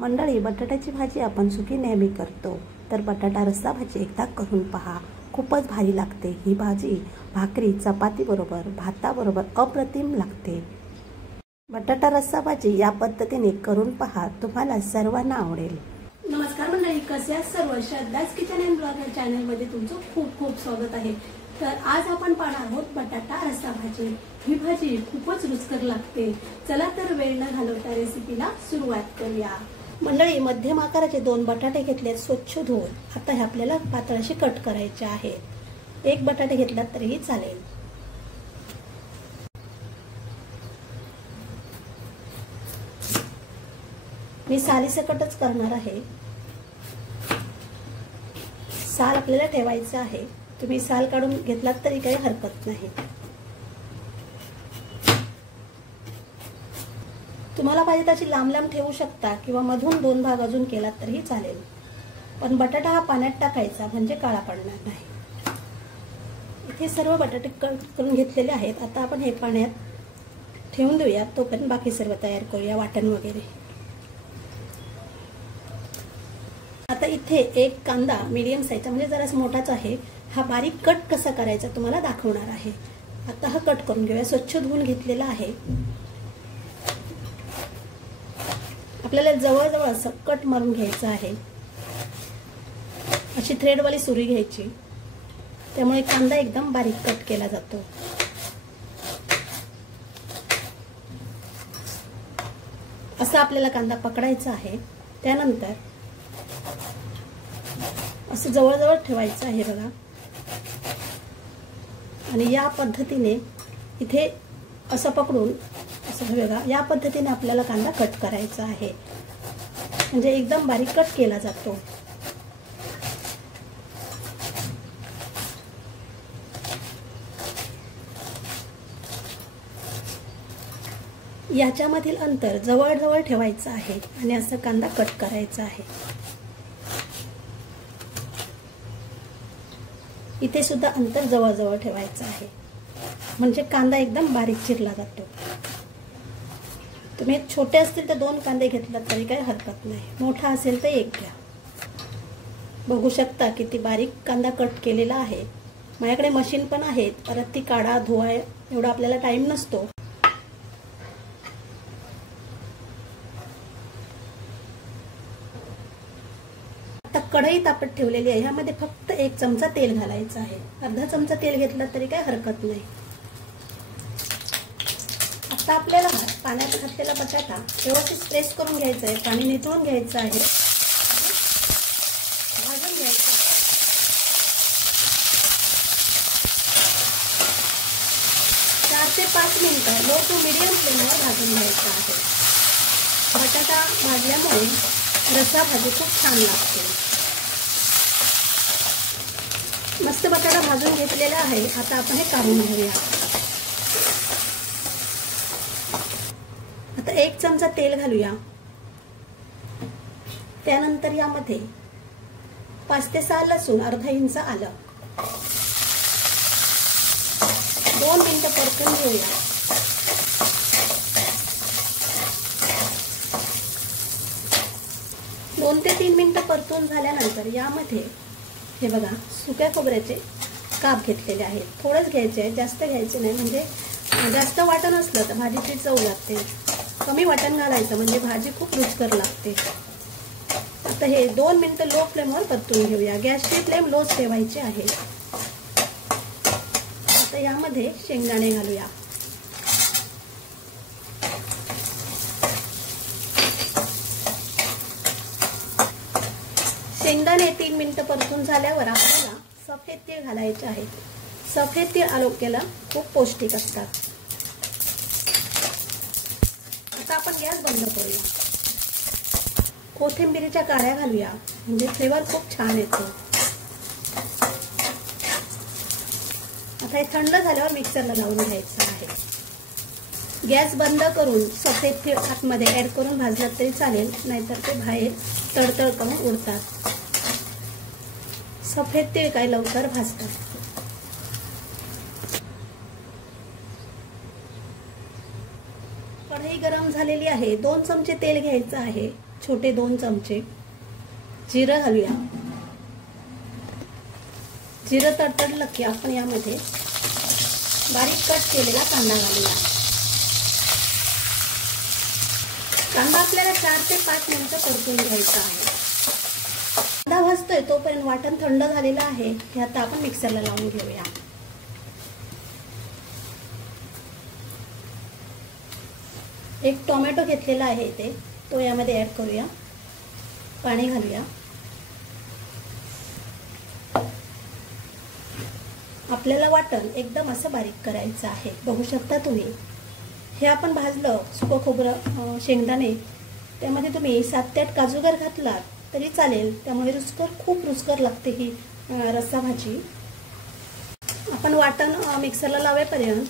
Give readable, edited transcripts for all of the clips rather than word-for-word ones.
मंडळी, बटाट्याची भाजी आपण सुकी नेहमी करतो, तर बटाटा रस्सा भाजी एकदा करून पहा. खूपच भारी लागते ही भाजी. भाकरी चपाती बरोबर, भाताबरोबर अप्रतिम लागते. बटाटा रस्सा भाजी या पद्धतीने करून पहा, तुम्हाला सर्वांना आवडेल. नमस्कार मंडळी, कसे आहात सर्व? श्रद्धाज किचन अँड ब्लॉग या चॅनलमध्ये तुमचं खूप खूप स्वागत आहे. तर आज आपण पाहणार आहोत बटाटा रस्सा भाजी. ही भाजी खूपच रुचकर लागते. चला तर वेळ न घालवता रेसिपीला सुरुवात करूया. मंडळी, मध्यम आकाराचे 2 बटाटे घेतले, स्वच्छ धुवून. आता हे आपल्याला पातळशी कट करायचे आहेत. 1 बटाटे घेतला तरीही चालेल. मी सालीसकटच करणार आहे. साल आपल्याला ठेवायचं आहे. तुम्ही साल काढून घेतलात तरी काही हरकत नाही. तुम्हाला पाहिजे त्याची लांब लांब ठेवू शकता किंवा मधून 2 भाग अजून केलात तरीही चालेल. पण बटाटा हा पाण्यात टाकायचा, म्हणजे काळा पडणार नाही. इथे सर्व बटाटे कट करून घेतलेले आहेत. आता आपण हे पाण्यात ठेवून देऊया. तोपर्यंत बाकी सर्व तयार करूया, वाटण वगैरे. आता इथे 1 कांदा मीडियम साईजचा, म्हणजे जरासा मोठाच आहे, हा बारीक कट कसा करायचा तुम्हाला दाखवणार आहे. आता हा कट करून घेऊया. स्वच्छ धुवून घेतलेला आहे. आपल्याला जवळजवळ असं कट मारून घ्यायचं आहे. अशी थ्रेडवाली सुरी घ्यायची, त्यामुळे कांदा एकदम बारीक कट केला जातो. असा आपल्याला कांदा पकडायचा आहे. त्यानंतर असं जवळजवळ ठेवायचं आहे बघा. आणि या पद्धतीने इथे असं पकडून असं बघा, या पद्धतीने आपल्याला कांदा कट करायचा आहे, म्हणजे एकदम बारीक कट केला जातो. याच्यामधील अंतर जवळजवळ ठेवायचं आहे आणि असं कांदा कट करायचा आहे. इथे सुद्धा अंतर जवळजवळ ठेवायचं आहे, म्हणजे कांदा एकदम बारीक चिरला जातो. तुम्ही छोटे असतील तर 2 कांदे घेतलात तरी काही हरकत नाही. मोठा असेल तर 1 घ्या. बघू शकता किती बारीक कांदा कट केलेला आहे. माझ्याकडे मशीन पण आहे, परत ती काढा धुवा एवढा आपल्याला टाइम नसतो. आता कढई तापत ठेवलेली आहे. ह्यामध्ये फक्त 1 चमचा तेल घालायचं आहे. अर्धा चमचा तेल घेतला तरी काही हरकत नाही. आता आपल्याला पाण्यात घातलेला बटाटा व्यवस्थित प्रेस करून घ्यायचा आहे. पाणी निथळून घ्यायचं आहे. भाजून घ्यायचं. 4 ते 5 मिनिटं लो टू मीडियम फ्लेमवर भाजून घ्यायचं आहे. बटाटा भाजल्यामुळे रस्सा भाजी खूप छान लागते. मस्त बटाटा भाजून घेतलेला आहे. आता आपण हे काढून घेऊया. आता 1 चमचा तेल घालूया. त्यानंतर यामध्ये 5 ते 6 लसूण, अर्धा इंच आलं, 2 मिनिटं परतून घेऊया. दोन ते 3 मिनिटं परतून झाल्यानंतर यामध्ये हे बघा, सुक्या खोबऱ्याचे काप घेतलेले आहेत. थोडंच घ्यायचे आहे, जास्त घ्यायचे नाही, म्हणजे जास्त वाटण असलं तर भाजीची चव लागते. कमी वाटण घालायचं, म्हणजे भाजी खूप रुचकर लागते. आता हे 2 मिनिटं लो फ्लेमवर परतून घेऊया. गॅसची फ्लेम लोच ठेवायची आहे. आता यामध्ये शेंगदाणे घालूया. शेंगदाणे 3 मिनिटं परतून झाल्यावर आपल्याला सफेद तीळ घालायचे आहेत. सफेद तीळ आरोग्याला खूप पौष्टिक असतात. आता आपण गॅस बंद करूया. कोथिंबीरीच्या काड्या घालूया, म्हणजे फ्लेवर खूप छान येतो. आता हे थंड झाल्यावर मिक्सरला लावून घ्यायचं आहे. गॅस बंद करून सफेद तीळ आतमध्ये ऍड करून भाजलात तरी चालेल, नाहीतर ते बाहेर तडतड करून उडतात. सफेद तीळ काय लवकर भाजतात. कढई गरम झालेली आहे. 2 चमचे तेल घ्यायचं आहे छोटे 2 चमचे जिरं घालूया। जिरं तडतडलं की आपण यामध्ये बारीक कट केलेला कांदा घालूया। कांदा आपल्याला 4 ते 5 मिनिटं परतून घ्यायचा आहे। कांदा भाजतोय तोपर्यंत वाटण थंड झालेलं आहे, हे आता आपण मिक्सरला लावून घेऊया। एक टोमॅटो घेतलेला आहे इथे, तो यामध्ये ऍड करूया। पाणी घालूया। आपल्याला वाटण एकदम असं बारीक करायचं आहे, बघू शकता तुम्ही। हे आपण भाजलं सुकं खोबरं, शेंगदाणे, त्यामध्ये तुम्ही 7 ते 8 काजूगर घातलात तरी चालेल, त्यामुळे खूप रुचकर लागते ही रस्सा भाजी। आपण वाटण मिक्सरला लावेपर्यंत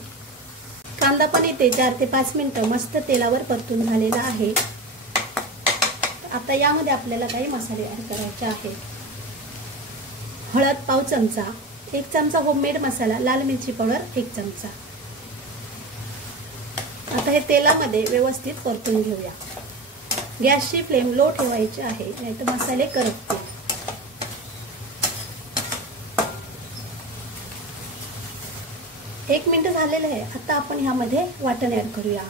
कांदा पण इथे 4 ते 5 मिनिटं मस्त तेलावर परतून झालेला आहे। आता यामध्ये आपल्याला काही मसाले ऍड करायचे आहेत। हळद पाव चमचा, 1 चमचा होममेड मसाला, लाल मिरची पावडर 1 चमचा। आता हे तेलामध्ये व्यवस्थित परतून घेऊया। गॅसची फ्लेम लो ठेवायची आहे, नाहीतर मसाले करपतील। 1 मिनिट झालेलं आहे। आता आपण ह्यामध्ये वाटण ऍड करूया।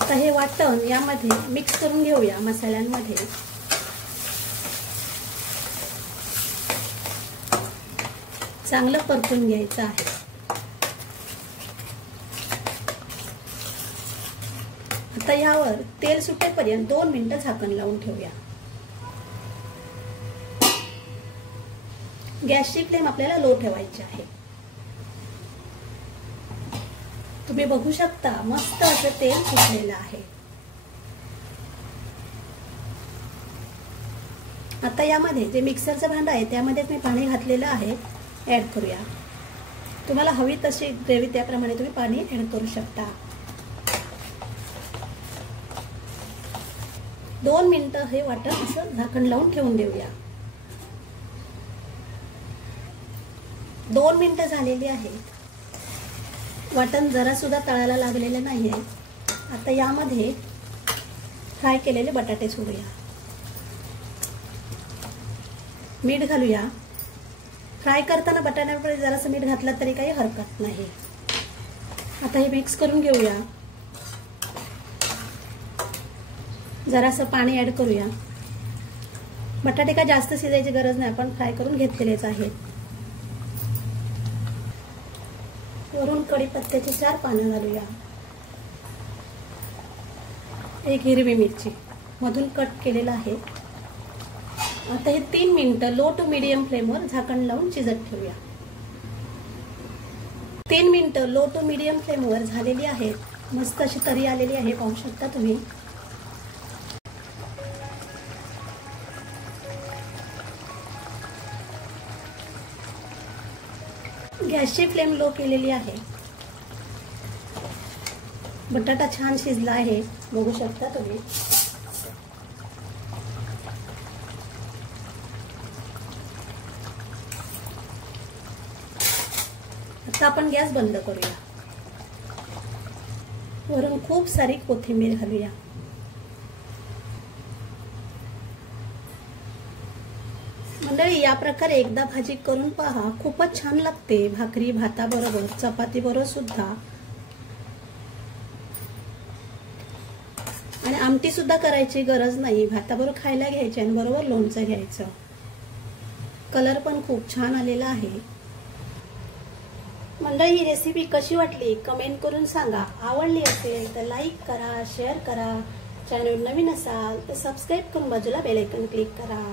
आता हे वाटण यामध्ये मिक्स करून घेऊया मसाल्यांमध्ये। चांगलं परतून घ्यायचं आहे। आता यावर तेल सुटेपर्यंत 2 मिनिटं झाकण लावून ठेवूया। गॅसची फ्लेम आपल्याला लो ठेवायची आहे। तुम्ही बघू शकता मस्त असं तेल सुटलेलं आहे। आता यामध्ये जे मिक्सरचं भांडं आहे त्यामध्ये मी पाणी घातलेलं आहे, ऍड करूया। तुम्हाला हवी तशी ग्रेव्ही त्याप्रमाणे तुम्ही पाणी ऍड करू शकता। 2 मिनिटं हे वाटण असं झाकण लावून ठेवून देऊया। 2 मिनिटं झालेली आहेत। वाटण जरा सुद्धा तळायला लागलेलं नाहीये। आता यामध्ये फ्राय केलेले बटाटे सोडूया। मीठ घालूया। फ्राय करताना बटाट्यावर जरासं मीठ घातलं तरी काही हरकत नाही। आता हे मिक्स करून घेऊया। जरासं पाणी ऍड करूया। बटाटे का जास्त शिजायची गरज नाही, आपण फ्राय करून घेतलेलेच आहेत। वरून कढीपत्त्याची 4 पानं घालूया। 1 हिरवी मिरची मधून कट केलेला आहे। आता हे 3 मिनिटं लो टू मीडियम फ्लेमवर झाकण लावून शिजत ठेवूया। 3 मिनिटं लो टू मीडियम फ्लेमवर झालेली आहेत। मस्त अशी तरी आलेली आहे, पाहू शकता तुम्ही। गॅसची फ्लेम लो केलेली आहे। बटाटा छान शिजला आहे, बघू शकता तुम्ही। आता आपण गॅस बंद करूया। वरून खूप सारी कोथिंबीर घालूया। मंडळी, या प्रकारे एकदा भाजी करून पहा, खूपच छान लागते। भाकरी भाताबरोबर, चपाती बरोबर सुद्धा, आणि आमटी सुद्धा करायची गरज नाही। भाताबरोबर खायला घ्यायचे आणि बरोबर लोणचं घ्यायचं। कलर पण खूप छान आलेला आहे। मंडळी, ही रेसिपी कशी वाटली कमेंट करून सांगा। आवडली असेल तर लाईक करा, शेअर करा। चॅनल नवीन असाल तर सबस्क्राईब करून बाजूला बेल आयकॉन क्लिक करा।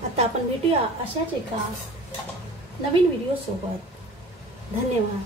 आता आपण भेटूया अशाच एका नवीन व्हिडिओ सोबत। धन्यवाद।